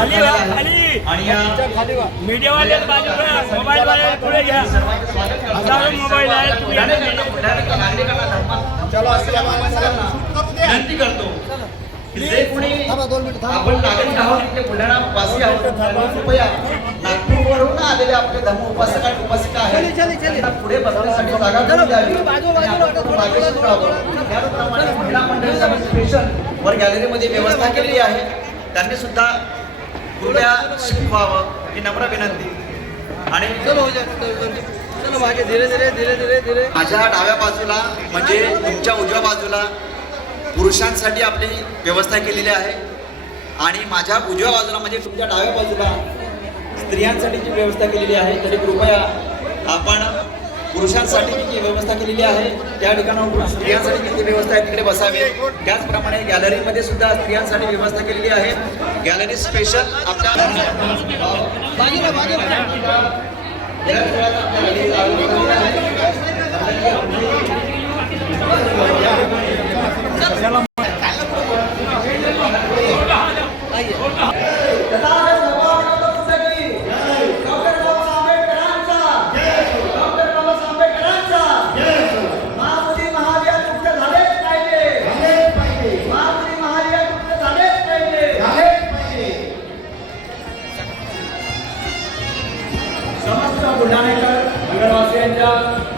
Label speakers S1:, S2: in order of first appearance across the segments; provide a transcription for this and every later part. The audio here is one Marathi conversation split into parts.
S1: खाली व्हा. खाली.
S2: आणि या
S1: मीडियावाले बाजूला मोबाईल वाले पुढे घ्या. हजारो मोबाईल आहेत तुम्ही
S2: नागरिकांना विनंती करतो. की जे कोणी आपण नागरिक आहोत इथे बुलढाणा वासी आहोत त्यांनी कृपया नागपूरवरून आलेले आपले धर्म उपासक आणि उपासिका आहेत त्यांना पुढे बसण्यासाठी जागा करून द्यावी. आणि आपण थोडं मागे शिकावं. त्याचप्रमाणे महिला मंडळीसाठी स्पेशल वर गॅलरीमध्ये व्यवस्था केलेली आहे. त्यांनी सुद्धा कृपया शिकवावं ही नम्र विनंती. आणि
S3: धीरे धीरे धीरे धीरे धीरे.
S2: माझ्या डाव्या बाजूला म्हणजे तुमच्या उजव्या बाजूला पुरुषांसाठी आपली व्यवस्था केलेली आहे. आणि माझ्या उजव्या बाजूला म्हणजे तुमच्या डाव्या बाजूला स्त्रियांसाठीची व्यवस्था केलेली आहे तरी कृपया आपण पुरुषांसाठी जी व्यवस्था केलेली आहे? त्या ठिकाणाहून स्त्रियांसाठी किती व्यवस्था आहे? तिकडे बसावी. त्याचप्रमाणे गॅलरीमध्ये सुद्धा स्त्रियांसाठी व्यवस्था केलेली आहे. गॅलरी स्पेशल आपल्या समस्त बुलढाणेकर नगरवासियांच्या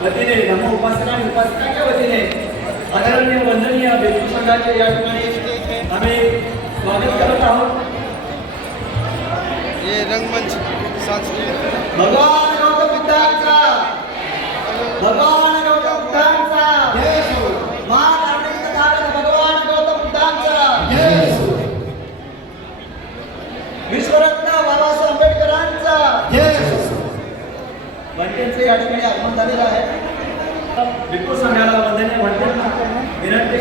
S2: वतीने धर्म उपासना आणि उपासकांच्या वतीने आदरणीय वंदनीय भिक्षू संघाचे या ठिकाणी आम्ही स्वागत करत आहोत.
S3: ये रंगमंच
S2: भगवान! या ठिकाणी आगमन झालेलं आहे. विपुल संघाला वंदने म्हणते विनंती